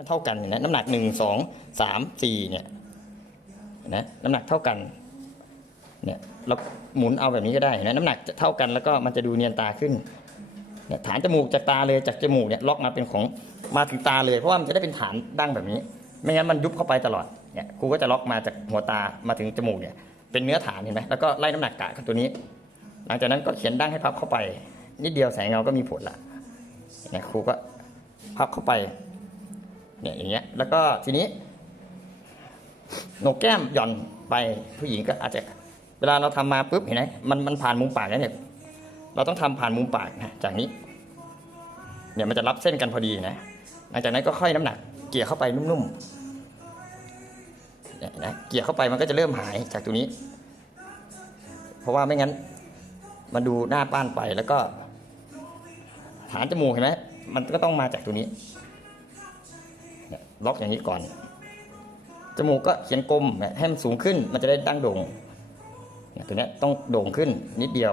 มันเท่ากันเห็นไหมน้ำหนักหนึ่งสองสามสี่เนี่ยนไหมน้ำหนักเท่ากันเนี่ยเราหมุนเอาแบบนี้ก็ได้นไหมน้ำหนักจะเท่ากันแล้วก็มันจะดูเนียนตาขึ้นเนี่ยฐานจมูกจากตาเลยจากจมูกเนี่ยล็อกมาเป็นของมาถึงตาเลยเพราะว่ามันจะได้เป็นฐานดั้งแบบนี้ ไม่งั้นมันยุบเข้าไปตลอดเนี่ยครูก็จะล็อกมาจากหัวตามาถึงจมูกเนี่ยเป็นเนื้อฐานเห็นไหมแล้วก็ไล่น้ำหนักกะกับตัวนี้ หลังจากนั้นก็เขียนดั้งให้พับเข้าไป นิดเดียวแสงเงาก็มีผลละเนี่ยครูก็พับเข้าไป เนี่ยอย่างเงี้ยแล้วก็ทีนี้หนกแก้มหย่อนไปผู้หญิงก็อาจจะเวลาเราทำมาปุ๊บเห็นไหมมันมันผ่านมุมปากแล้วเนี่ยเราต้องทำผ่านมุมปากนะจากนี้เนี่ยมันจะรับเส้นกันพอดีนะหลังจากนั้นก็ค่อยน้ำหนัก เกี่ยเข้าไปนุ่มๆเนี่ยนะเกี่ยเข้าไปมันก็จะเริ่มหายจากตรงนี้ เพราะว่าไม่งั้นมันดูหน้าป้านไปแล้วก็ฐานจมูกเห็นไหมมันก็ต้องมาจากตรงนี้ ล็อกอย่างนี้ก่อน จมูกก็เขียนกลมเนี่ยให้มันสูงขึ้น มันจะได้ดั้งโด่งตัวนี้ต้องโด่งขึ้นนิดเดียว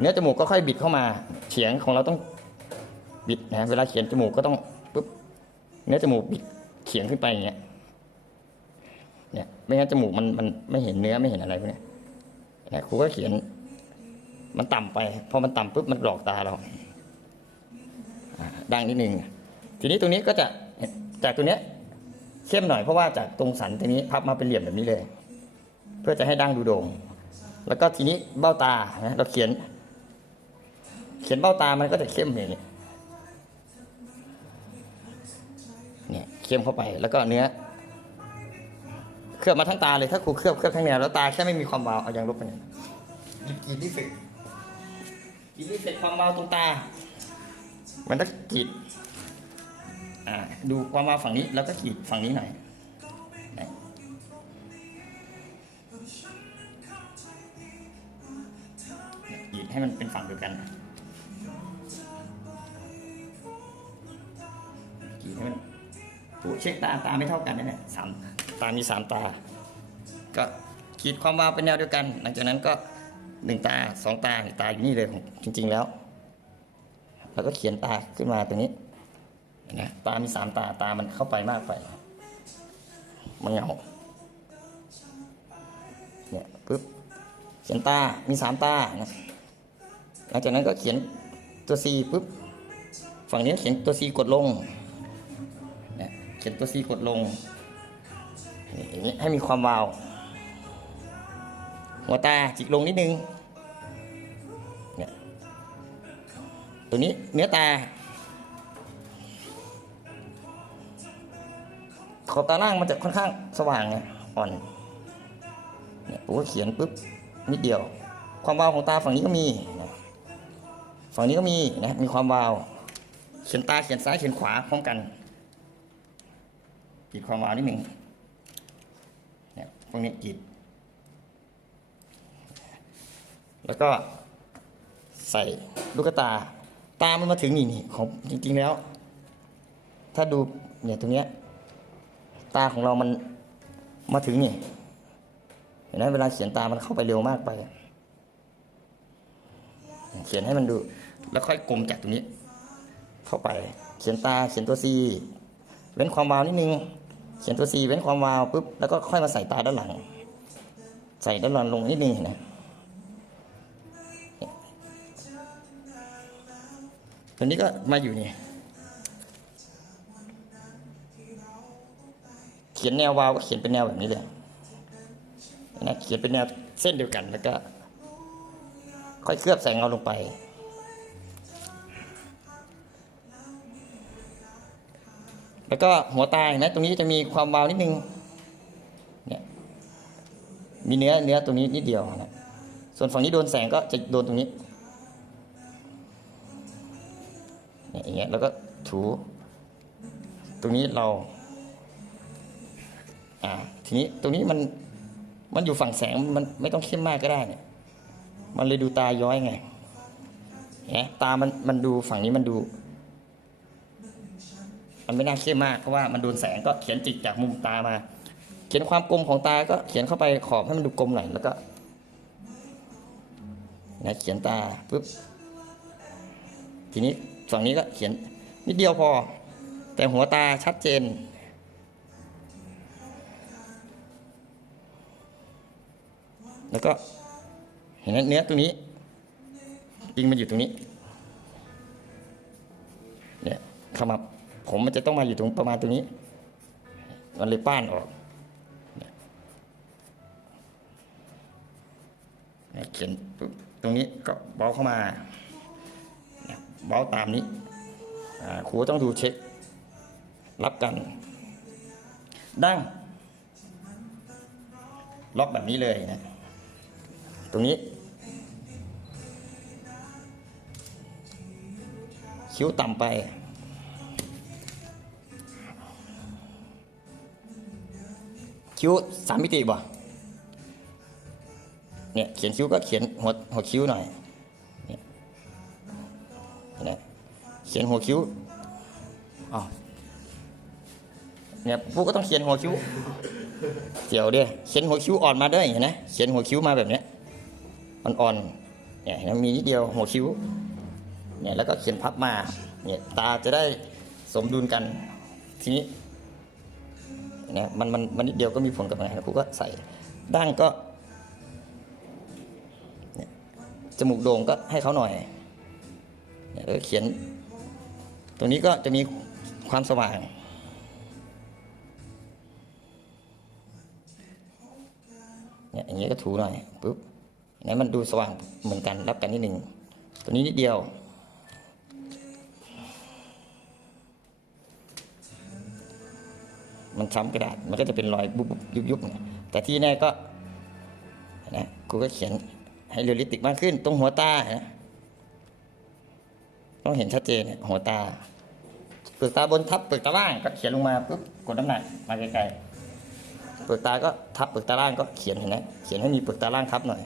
เนื้อจมูกก็ค่อยบิดเข้ามาเฉียงของเราต้องบิดนะเวลาเขียนจมูกก็ต้องปุ๊บเนื้อจมูกบิดเฉียงขึ้นไปอย่างเงี้ยเนี่ยไม่งั้นจมูกมันมันไม่เห็นเนื้อไม่เห็นอะไรพวกเนี้ยนี่ครูก็เขียน มันต่ำไปพอมันต่ำปุ๊บมันหลอกตาเราอ่าดังนิดนึงทีนี้ตรงนี้ก็จะ จากตรงเนี้ยเข้มหน่อยเพราะว่าจากตรงสันตรงนี้พับมาเป็นเหลี่ยมแบบนี้เลย เพื่อจะให้ดั้งดูโด่งแล้วก็ทีนี้เบ้าตานะเราเขียน เขียนเบ้าตามันก็จะเข้มอย่างนี้เนี่ยเข้มเข้าไปแล้วก็เนื้อ เคลือบมาทั้งตาเลยถ้าครูเคลือบเคลือบทั้งแนวแล้วตาแค่ไม่มีความวาวเอายางลบไปเนี่ยกรีดที่สุดกรีดที่เสร็จความวาวตรงตา มันต้องกรีด อ่าดูความมาฝั่งนี้แล้วก็ขีดฝั่งนี้หน่อยขีดให้มันเป็นฝั่งเดียวกันขีดให้มันถูเช็คตาตาไม่เท่ากันนะเนี่ยสามตามีสามตา ก็ขีดความวาวเป็นแนวเดียวกัน หลังจากนั้นก็หนึ่งตาสองตาตาอยู่นี่เลยจริง ๆ แล้ว แล้วก็เขียนตาขึ้นมาตรงนี้ นะตามีสามตาตามันเข้าไปมากไปมันเหงาเนี่ยปึ๊บเขียนตา มีสามตานะหลังจากนั้นก็เขียนตัว C ปึ๊บฝั่งนี้เขียนตัว C กดลงเนี่ยเขียนตัว C กดลงนี่อย่างนี้ให้มีความวาว หัวตาจิกลงนิดนึงเนี่ยตัวนี้เนื้อตา ขอบตาล่างมันจะค่อนข้างสว่างไงอ่อนเนี่ยผมก็เขียนปุ๊บนิดเดียว ความวาวของตาฝั่งนี้ก็มีนะฝั่งนี้ก็มีนะมีความวาว เขียนตาเขียนซ้ายเขียนขวาพร้อมกันกีดความวาวนิดหนึ่งเนี่ยพวกนี้กีดแล้วก็ใส่ลูกตา ตามันมาถึงนี่นี่ของจริง ๆแล้ว ถ้าดูเนี่ยตรงเนี้ย ตาของเรามันมาถึงนี่เห็นไหมเวลาเขียนตามันเข้าไปเร็วมากไป เขียนให้มันดู แล้วค่อยกลมจากตรงนี้ เข้าไป เขียนตาเขียนตัวซีเว้นความวาวนิดนึง เขียนตัวซีเว้นความวาวปุ๊บแล้วก็ค่อยมาใส่ตาด้านหลัง ใส่ด้านหลังลงนิดนึงเห็นะตัวนี้ก็มาอยู่นี่ ขียนแนววาวก็เขียนเป็นแนวแบบนี้เลยนะเขียนเป็นแนวเส้นเดียวกันแล้วก็ ค่อยเคลือบแสงเงาลงไป แล้วก็หัวตาเห็นไหมตรงนี้จะมีความวาวนิดนึงเนี่ยมีเนื้อเนื้อตรงนี้นิดเดียวนะส่วนฝั่งนี้โดนแสงก็จะโดนตรงนี้เนี่ยอย่างเงี้ยแล้วก็ถู ตรงนี้เรา อ่า ทีนี้ตรงนี้มันมันอยู่ฝั่งแสงมันไม่ต้องเข้มมากก็ได้เนี่ย มันเลยดูตาย้อยไงเนี่ยตามันมันดูฝั่งนี้มันดู มันไม่น่าเข้มมากเพราะว่ามันโดนแสงก็เขียนจิกจากมุมตามา เขียนความกลมของตาก็เขียนเข้าไปขอบให้มันดูกลมหน่อยแล้วก็นะเขียนตาปุ๊บทีนี้ฝั่งนี้ก็เขียนนิดเดียวพอ แต่หัวตาชัดเจน แล้วก็เห็นไหมเนื้อตรงนี้จริงมันอยู่ตรงนี้เนี่ยขมับผมมันจะต้องมาอยู่ตรงประมาณตรงนี้ มันเลยป้านออกเนี่ยเขียนตรงนี้ก็เบาเข้ามาเบาตามนี้ครูต้องดูเช็ค รับกัน ดั้งล็อกแบบนี้เลยนะ ตรงนี้ คิ้วต่ำไป คิ้วสามมิติบ่เนี่ยเขียนคิ้วก็เขียนหัวหัวคิ้วหน่อยเนี่ยเห็นไหมเขียนหัวคิ้วอ๋อเนี่ยปุ๊กก็ต้องเขียนหัวคิ้วเดี๋ยวเดียเขียนหัวคิ้วอ่อนมาด้วยเห็นไหมเขียนหัวคิ้วมาแบบเนี้ย อ่อนๆเนี่ยเห็นมีนิดเดียวหัวคิ้วเนี่ยแล้วก็เขียนพับมาเนี่ยตาจะได้สมดุลกันทีนี้เนี่ยมันมันมันนิดเดียวก็มีผลกับงานครูก็ใส่ดั้งก็เนี่ยจมูกโด่งก็ให้เขาหน่อยเนี่ยแล้วเขียน ตรงนี้ก็จะมีความสว่างเนี่ยอย่างนี้ก็ถูหน่อยปุ๊บ นไหนมันดูสว่างเหมือนกันรับกันนิดหนึ่งตัวนี้นิดเดียว มันช้ำกระดาษมันก็จะเป็นรอยบุบยุบยุบแต่ที่แน่ก็นะกูก็เขียนให้เรียลลิติกมากขึ้น ตรงหัวตานะต้องเห็นชัดเจนเนี่ยหัวตาเปลือกตาบนทับเปลือกตาล่างก็เขียนลงมาปุ๊บกดน้ำหนักมาไกลๆเปลือกตาก็ทับเปลือกตาล่างก็เขียนเห็นไหมเขียนให้มีเปลือกตาล่างทับหน่อย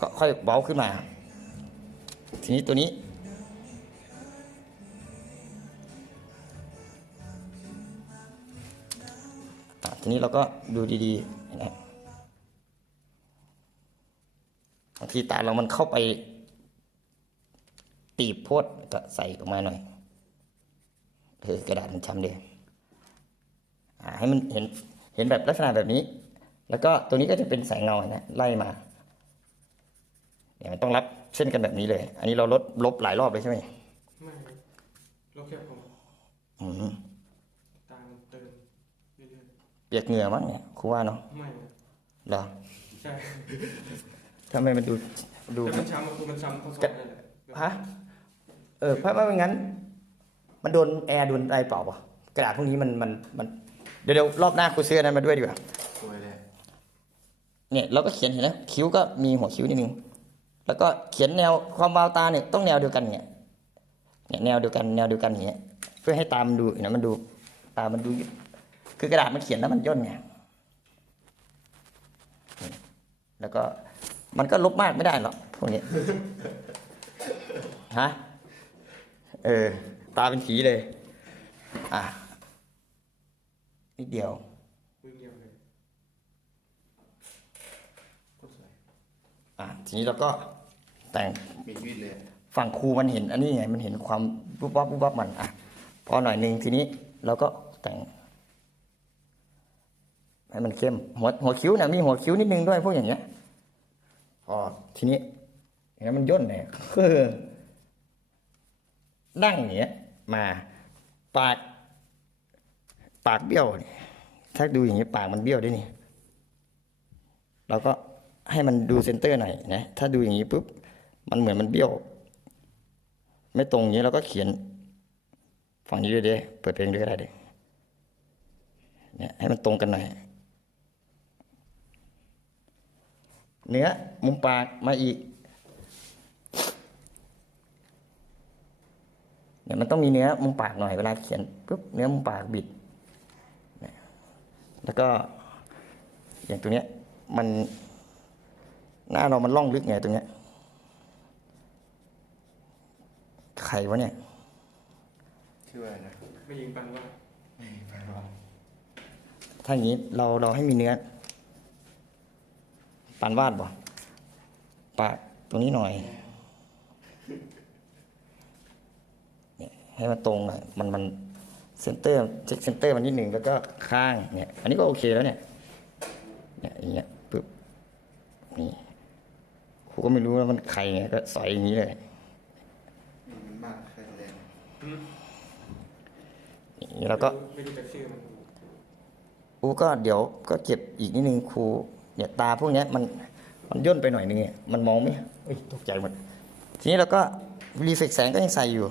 ก็ค่อยเบาขึ้นมา ทีนี้ตัวนี้ ทีนี้เราก็ดูดีๆนะบางทีตาเรามันเข้าไป ตีบโพดก็ใส่ออกมาหน่อยเออกระดาษมันช้ำเลยอ่าให้มันเห็นเห็นแบบลักษณะแบบนี้ แล้วก็ตัวนี้ก็จะเป็นแสงเงานะไล่มา เนี่ยมันต้องรับเส้นกันแบบนี้เลย อันนี้เราลดลบหลายรอบเลยใช่ไหมไม่เราแค่ผมอืมตามันเติมเรื่อยเปียกเหงื่อมั้งเนี่ยครูว่าเนาะๆไม่นะเหรอใช่ทำไมมันดูดู แต่มันช้ำมันคือมันช้ำข้อศอกนั่นแหละฮะเออเพราะว่าไม่งั้น มันโดนแอร์โดนอะไรเปล่าปะกระดาษพวกนี้มันมันมันเดี๋ยวเดี๋ยวรอบหน้าครูซื้ออนนั้นมาด้วยดีกว่า สวยเลยเนี่ยเราก็เขียนเห็นนะคิ้วก็มีหัวคิ้วนิดนึง แล้วก็เขียนแนวความวาวตาเนี่ยต้องแนวเดียวกันเนี่ยเนี่ยแนวเดียวกันแนวเดียวกันอย่างเงี้ยเพื่อให้ตามันดูเห็นะมันดูตามันดู คือกระดาษมันเขียนแล้วมันย่นไงนี่แล้วก็มันก็ลบมากไม่ได้หรอกพวกนี้ฮะเออตาเป็นสีเลย อะนิดเดียว มือเดียวเลย โคตรสวย อะ ทีนี้เราก็แต่งมีชีวิตเลยฝั่งครูมันเห็น อันนี้ไงมันเห็นความปุ๊บวับปุ๊บวับมันอะพอหน่อยหนึ่งทีนี้เราก็แต่งให้มันเข้มหัวหัวคิ้วนะมีหัวคิ้วนิดนึงด้วยพวกอย่างเงี้ยพอทีนี้เห็นไหมมันย่นเนี่ยคือดั้งอย่างเงี้ยมาปาก ปากเบี้ยวนี่ถ้าดูอย่างนี้ปากมันเบี้ยวด้วยนี่เราก็ ให้มันดูเซนเตอร์หน่อยนะถ้าดูอย่างนี้ปุ๊บมันเหมือนมันเบี้ยว ไม่ตรงอย่างนี้เราก็เขียนฝั่งนี้ด้วยเด้เปิดเพลงด้วยก็ได้เด้เนี่ยให้มันตรงกันหน่อยเนื้อมุมปากมาอีกเนี่ยมันต้องมีเนื้อมุมปากหน่อยเวลาเขียนปุ๊บเนื้อมุมปากบิด แล้วก็อย่างตัวเนี้ยมัน หน้าเรามันล่องลึกไงตรงเนี้ยใครวะเนี่ยชื่ออะไรนะไม่ยิงปันว่าไม่ไปหรอกถ้าอย่างนี้เราเราให้มีเนื้อปานวาดบ่ปากตรงนี้หน่อยเนี่ยให้มันตรงหน่อยมันมันเซนเตอร์เช็คเซนเตอร์มันนิดหนึ่งแล้วก็ข้างเนี่ย อันนี้ก็โอเคแล้วเนี่ยเนี่ยอย่างเงี้ยปึ๊บนี่ครู ก็ไม่รู้ว่ามันใครไงก็สอยอย่างนี้เลยมันมากใครแสดงอย่างนี้แล้วก็ไม่รู้จักชื่อมันครูก็เดี๋ยวก็เก็บอีกนิดนึงครูเนี่ยตาพวกเนี้ยมันมันย่นไปหน่อยนึงเนี่ยมันมองไม่เอ้ยตกใจหมดทีนี้เราก็รีเฟกแสงก็ยังใส่อยู่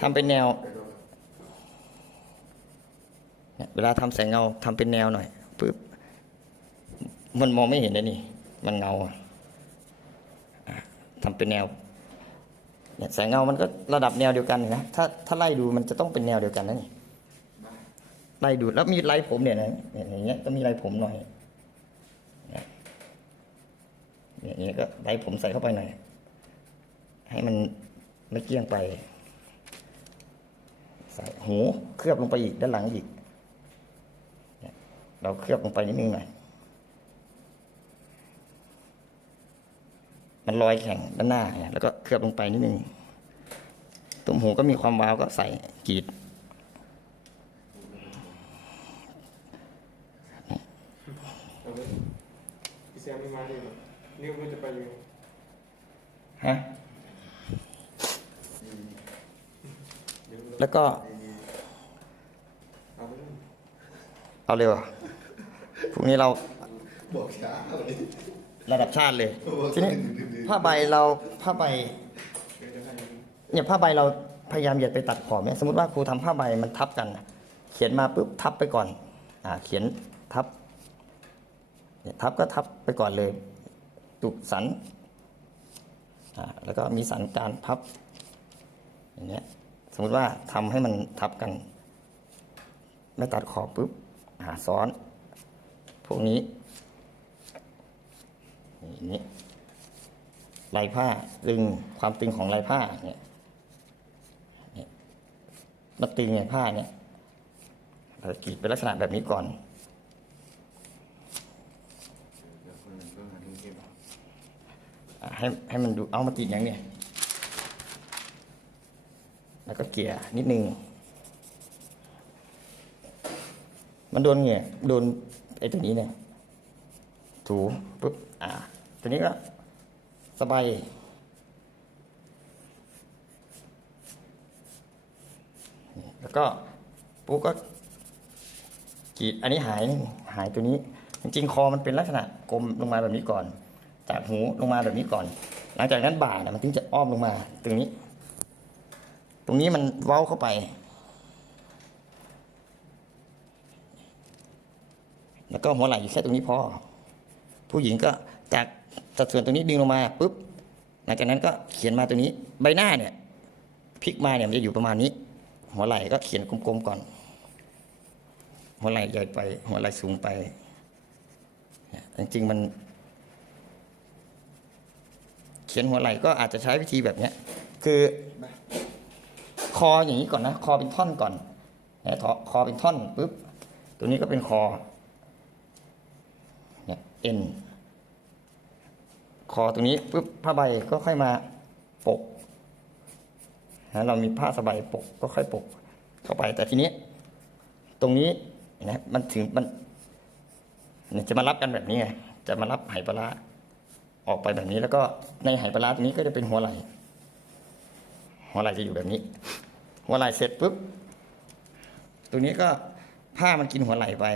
ทำเป็นแนว เวลาทำแสงเงาทำเป็นแนวหน่อยปึ๊บมันมองไม่เห็นเลยนี่ มันเงาอะอะทำเป็นแนวเนี่ยแสงเงามันก็ระดับแนวเดียวกันนะถ้าถ้าไล่ดูมันจะต้องเป็นแนวเดียวกันนะนี่ไล่ดูแล้วมีไล่ผมเนี่ยนะเนี่ยอย่างเงี้ยก็มีไล่ผมหน่อยเนี่ยอย่างเงี้ยก็ไล่ผมใส่เข้าไปหน่อยให้มันไม่เกี้ยงไป ใส่หูเคลือบลงไปอีกด้านหลังอีก เนี่ยเราเคลือบลงไปนิดนึงหน่อย มันลอยแข็งด้านหน้าไงแล้วก็เคลือบลงไปนิดนึงตุ่มหูก็มีความวาวก็ใส่กรีดเอาไว้พี่แซมไม่มาเลยเหรอนี่มันจะไปอยู่ฮะเดี๋ยวแล้วก็ เอาไปเลยเอาเร็วอะ พรุ่งนี้เราบอกช้าเลยระดับชาติเลย ทีนี้ผ้าใบเราผ้าใบ เนี่ยผ้าใบเราพยายามอย่าไปตัดขอบเนี่ยสมมติว่าครูทำผ้าใบมันทับกัน เขียนมาปุ๊บทับไปก่อน อ่า เขียนทับเนี่ยทับก็ทับไปก่อนเลยตุกสันอ่าแล้วก็มีสันการพับอย่างเงี้ยสมมติว่าทำให้มันทับกัน ไม่ตัดขอบปุ๊บหาซ้อน พวกนี้อย่นี้ลายผ้าตึงความตึงของลายผ้าเนี่ยนี่มันตึงไงผ้าเนี่ยเรากรีดเป็นลักษณะแบบนี้ก่อนให้ให้มันดูเอามาติดอย่างเนี่ย แล้วก็เกลี่ยนิดนึง มันโดนเหงี่ยโดน อ้ตัวนี้เนี่ย ถูปุ๊บ อ่า ตัวนี้ก็สบายนี่แล้วก็ปุ๊บก็กรีดอันนี้หายหายตัวนี้ จริงๆ คอมันเป็นลักษณะกลมลงมาแบบนี้ก่อน จากหูลงมาแบบนี้ก่อน หลังจากนั้นบ่าเนี่ยมันถึงจะอ้อมลงมาตรงนี้ ตรงนี้มันเว้าเข้าไป แล้วก็หัวไหล่อยู่แค่ตรงนี้พอ ผู้หญิงก็จากสัดส่วนตรงนี้ดึงลงมาปุ๊บหลังจากนั้นก็เขียนมาตรงนี้ ใบหน้าเนี่ยพลิกมาเนี่ยมันจะอยู่ประมาณนี้ หัวไหล่ก็เขียนกลมๆก่อน หัวไหล่ใหญ่ไป หัวไหล่สูงไปจริงๆมัน เขียนหัวไหล่ก็อาจจะใช้วิธีแบบเนี้ย คือ คออย่างนี้ก่อนนะ คอเป็นท่อนก่อนเนี่ยคอคอเป็นท่อนปุ๊บ ตัวนี้ก็เป็นคอ เนี่ยเอ็นคอตรงนี้ปุ๊บผ้าใบก็ค่อยมาปกนะเรามีผ้าสบายปกก็ค่อยปกเข้าไปแต่ทีนี้ ตรงนี้นะมันถึงมันจะมารับกันแบบนี้ไงจะมารับไหปลาร้าออกไปแบบนี้ แล้วก็ในไหปลาร้าตรงนี้ก็จะเป็นหัวไหลหัวไหลจะอยู่แบบนี้ หัวไหลเสร็จปุ๊บตรงนี้ก็ผ้ามันกินหัวไหลไป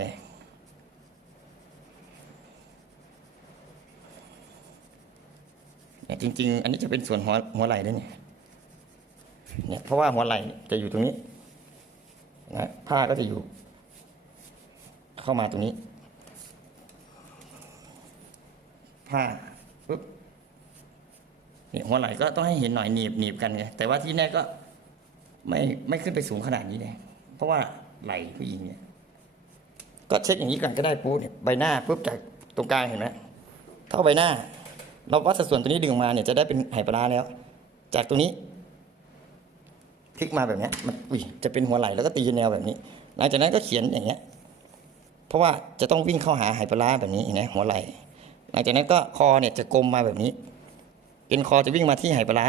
เนี่ยจริง ๆ อันนี้จะเป็นส่วนหัวหัวไหล่ด้วยเนี่ยเนี่ยเพราะว่าหัวไหล่จะอยู่ตรงนี้นะผ้าก็จะอยู่ เข้ามาตรงนี้ ผ้าปุ๊บเนี่ยหัวไหล่ก็ต้องให้เห็นหน่อยหนีบหนีบกันไงแต่ว่าที่แน่ก็ไม่ไม่ขึ้นไปสูงขนาดนี้เลยเพราะว่าไหล่ผู้หญิงเนี่ยก็เช็คอย่างนี้ก่อนก็ได้ปุ๊บเนี่ยใบหน้าปุ๊บจากตรงกลางเห็นไหมเท่าใบหน้า เราวัดสัดส่วนตัวนี้ดึงออกมาเนี่ยจะได้เป็นไหปลาแล้ว จากตรงนี้พลิกมาแบบนี้มันอุ้ยจะเป็นหัวไหล่แล้วก็ตีแนวแบบนี้ หลังจากนั้นก็เขียนอย่างเงี้ย เพราะว่าจะต้องวิ่งเข้าหาไหปลาแบบนี้เห็นไหมหัวไหล่หลังจากนั้นก็คอเนี่ยจะกลมมาแบบนี้เอ็นคอจะวิ่งมาที่ไหปลา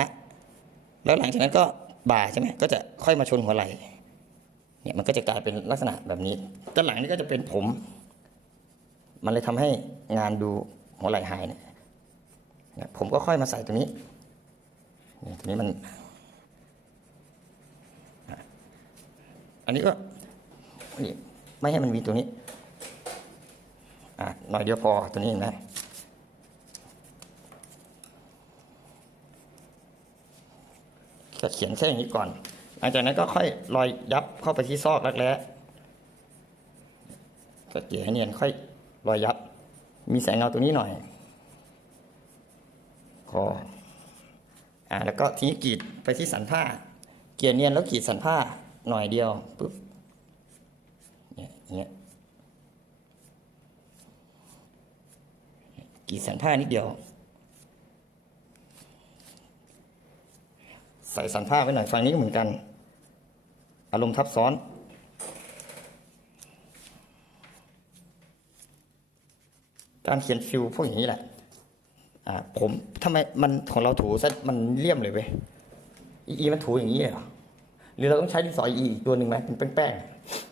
แล้วหลังจากนั้นก็บ่าใช่ไหมก็จะค่อยมาชนหัวไหล่เนี่ยมันก็จะกลายเป็นลักษณะแบบนี้ด้านหลังนี่ก็จะเป็นผม มันเลยทำให้งานดูหัวไหล่หายเนี่ย เนี่ยผมก็ค่อยมาใส่ตรงนี้นี่ตรงนี้มัน อันนี้ก็นี่ไม่ให้มันมีตัวนี้อะหน่อยเดียวพอตัวนี้เห็นไหมก็เขียนแค่อย่างนี้ก่อน หลังจากนั้นก็ค่อยรอยยับเข้าไปที่ซอกรักแร้ก็เกี่ยให้เนียนค่อยรอยยับ มีแสงเงาตัวนี้หน่อย คออ่าแล้วก็ทีนี้กรีดไปที่สันผ้า เกลี่ยเนียนแล้วกรีดสันผ้าหน่อยเดียวปุ๊บเนี่ยเงี้ยกรีดสันผ้านิดเดียว ใส่สันผ้าไว้หน่อยฝั่งนี้ก็เหมือนกัน อารมณ์ทับซ้อนการเขียนฟิวพวกอย่างนี้แหละ อ่าผมทำไมมันของเราถูซะมันเลี่ยมเลยเว้ยอีอีมันถูอย่างนี้เลยเหรอหรือเราต้องใช้ดินสออีอีกตัวหนึ่งไหมเป็นแป้ง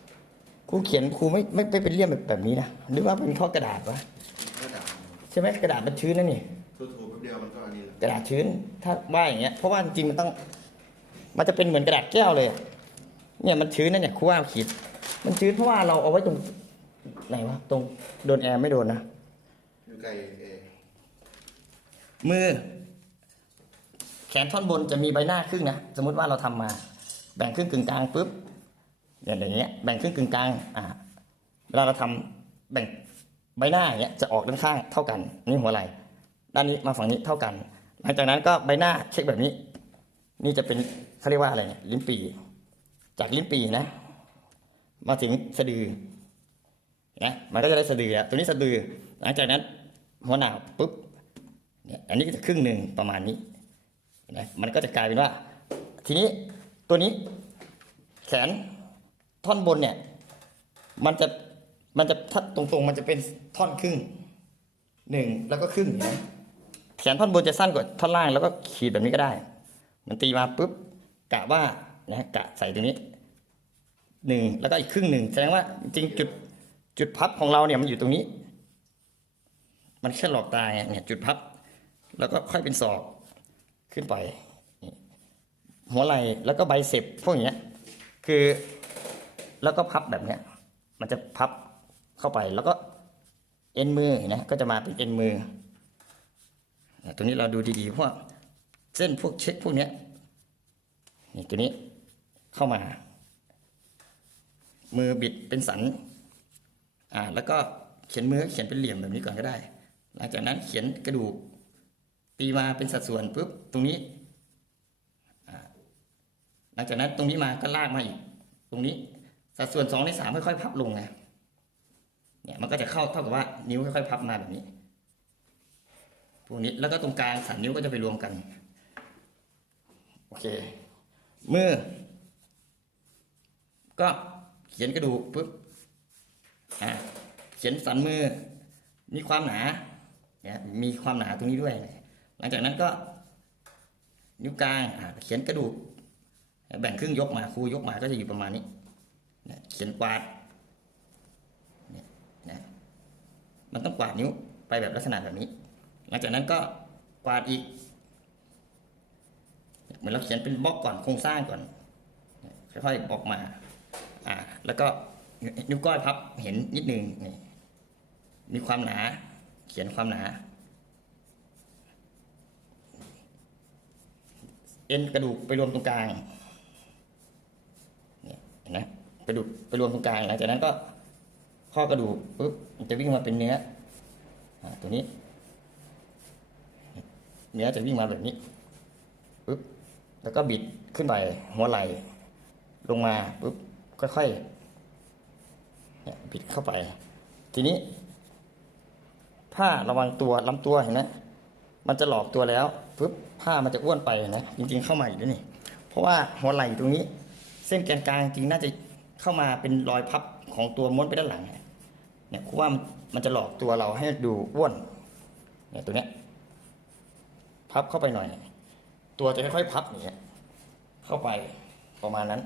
ๆครูเขียนครูไม่ไม่ไม่เป็นเลี่ยมแบบแบบนี้นะหรือว่าเป็นข้อกระดาษวะก็ดับใช่ไหมกระดาษมันชื้นนะนี่ถูๆแป๊บเดียวมันก็อันนี้แหละกระดาษชื้น ถ้าว่าอย่างเงี้ยเพราะว่าจริงๆมันต้อง มันจะเป็นเหมือนกระดาษแก้วเลยอะเนี่ยมันชื้นนะเนี่ยครูว่าขีด มันชื้นเพราะว่าเราเอาไว้ตรงไหนวะตรงโดนแอร์ไม่โดนนะอยู่ไกลเอ มือ แขนท่อนบนจะมีใบหน้าครึ่งนะสมมติว่าเราทำมา แบ่งครึ่งกึ่งกลางปุ๊บอย่างเงี้ยแบ่งครึ่งกึ่งกลางอ่าเวลาเราทำแบ่งใบหน้าอย่างเงี้ยจะออกด้านข้างเท่ากันนี่หัวไหล่ด้านนี้มาฝั่งนี้เท่ากัน หลังจากนั้นก็ใบหน้าเช็คแบบนี้ นี่จะเป็นเขาเรียกว่าอะไรเนี่ยลิ้นปีจากลิ้นปีนะ มาถึงสะดือนะมันก็จะได้สะดือตัวนี้สะดือ หลังจากนั้นหัวหนาวปุ๊บ เนี่ยอันนี้ก็จะครึ่งหนึ่งประมาณนี้นะมันก็จะกลายเป็นว่า ทีนี้ตัวนี้ แขนท่อนบนเนี่ย มันจะมันจะถ้าตรงๆ มันจะเป็นท่อนครึ่งหนึ่งแล้วก็ครึ่งนไหมแขนท่อนบนจะสั้นกว่าท่อนล่างแล้วก็ขีดแบบนี้ก็ได้ มันตีมาปุ๊บกะว่านะกะใส่ตรงนี้หนึ่งแล้วก็อีกครึ่งหนึ่งแสดงว่าจริงจุดจุดพับของเราเนี่ยมันอยู่ตรงนี้ มันแค่หลอกตาไงเนี่ยจุดพับ แล้วก็ค่อยเป็นศอกขึ้นไป หัวไหล่แล้วก็ใบเสพพวกอย่างเงี้ยคือแล้วก็พับแบบเนี้ย มันจะพับเข้าไปแล้วก็เอ็นมือเห็นะก็จะมาเป็นเอ็นมือตรงนี้เราดูดีๆพว่าเส้นพวกเช็คพวกเนี้ยนี่ตัวนี้เข้ามา มือบิดเป็นสันอ่าแล้วก็เขียนมือเขียนเป็นเหลี่ยมแบบนี้ก่อนก็ได้ หลังจากนั้นเขียนกระดูก ตีมาเป็นสัดส่วนปุ๊บตรงนี้หลังจากนั้นตรงนี้มาก็ลากมาอีก ตรงนี้สัดส่วนสองในสามค่อยๆพับลงไงเนี่ยมันก็จะเข้าเท่ากับว่านิ้วค่อยๆพับมาแบบนี้พวกนี้แล้วก็ตรงกลางสามนิ้วก็จะไปรวมกันโอเคมือก็เขียนกระดูกปุ๊บอ่าเขียนสันมือ มีความหนาเนี่ยมีความหนาตรงนี้ด้วย หลังจากนั้นก็นิ้วกลางเขียนกระดูก แบ่งครึ่งยกมาครูยกมาก็จะอยู่ประมาณนี้เนี่ยเขียนกวาดเนี่ยนะมันต้องกวาดนิ้วไปแบบลักษณะแบบนี้ หลังจากนั้นก็กวาดอีก เหมือนเราเขียนเป็นบล็อกก่อนโครงสร้างก่อนค่อยๆบอกมาอ่าแล้วก็นิ้วก้อยพับเห็นนิดนึงนี่มีความหนา เขียนความหนา เอ็นกระดูกไปรวมตรงกลางเห็นไหมกระดูกไปรวมตรงกลางหลังจากนั้นก็ข้อกระดูกปุ๊บมันจะวิ่งมาเป็นเนื้ออตัวนี้ เนื้อจะวิ่งมาแบบนี้ปุ๊บแล้วก็บิดขึ้นไปหัวไหล่ลงมาปุ๊บค่อยๆเนี่ยบิดเข้าไป ทีนี้ผ้าระวังตัวลำตัวเห็นไหม มันจะหลอกตัวแล้วปุ๊บผ้ามันจะอ้วนไปนะจริงๆเข้ามาอีกแล้วนี่ เพราะว่าหัวไหล่ตรงนี้ เส้นแกนกลางจริงน่าจะเข้ามาเป็นรอยพับของตัวม้วนไปด้านหลังเนี่ยคือว่ามันจะหลอกตัวเราให้ดูอ้วนเนี่ยตัวเนี้ยพับเข้าไปหน่อย ตัวจะค่อยๆพับอย่างเงี้ยเข้าไปประมาณนั้น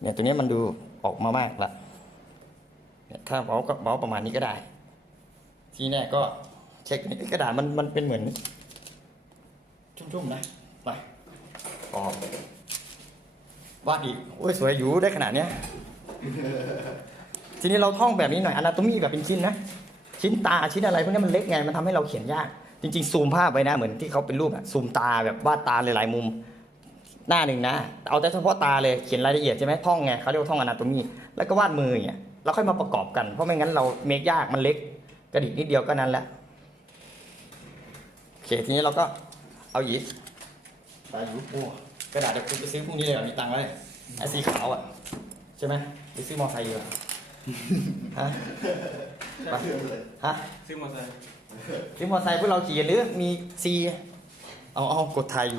เนี่ยตัวนี้มันดูออกมามากละเนี่ยถ้าเบาก็เบาประมาณนี้ก็ได้ ที่แน่ก็ เช็คกระดาษมันมันเป็นเหมือน ชุ่มๆนะไปออกวาดอีกโอ้ยสวยอยู่ได้ขนาดเนี้ยทีนี้เราท่องแบบนี้หน่อยอนาโตมีแบบเป็นชิ้นนะชิ้นตาชิ้นอะไรพวกนี้มันเล็กไงมันทำให้เราเขียนยาก จริง ๆ ซูมภาพไว้นะเหมือนที่เขาเป็นรูปอะซูมตาแบบวาดตาหลายๆมุมหน้าหนึ่งนะ เอาแต่เฉพาะตาเลยเขียนรายละเอียดใช่ไหมท่องไงเขาเรียกว่าท่องอนาโตมีแล้วก็วาดมืออย่างเงี้ยแล้วค่อยมาประกอบกันเพราะไม่งั้นเราเมคยากมันเล็กกระดิกนิดเดียวก็นั้นแหละ เคทีนี้เราก็เอาอีกไปยูปูกระดาษเดี๋ยวคุณไปซื้อพรุ่งนี้เลยเหรอมีตังค์แล้วเนี่ยไอ้สีขาวอะ ใช่ไหมไปซื้อมอไซค์ดีกว่าฮะไปฮะซื้อมอเตอร์ไซค์ซื้อมอไซค์พวกเราขี่หรือมีซีเอาเอากดถ่ายอยู่